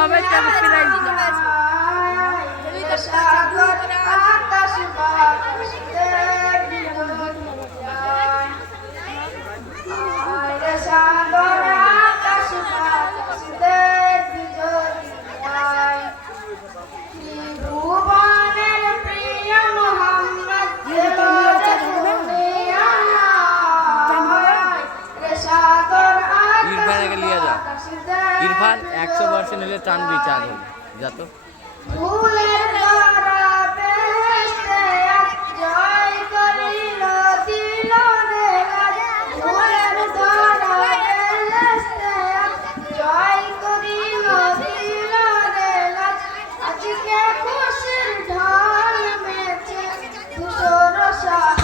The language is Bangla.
সবাইকে আমি ফিরাই দিই ইরফান একশো পার্সেন্ট হলে টানবি চার হলে। যা তো। Russia.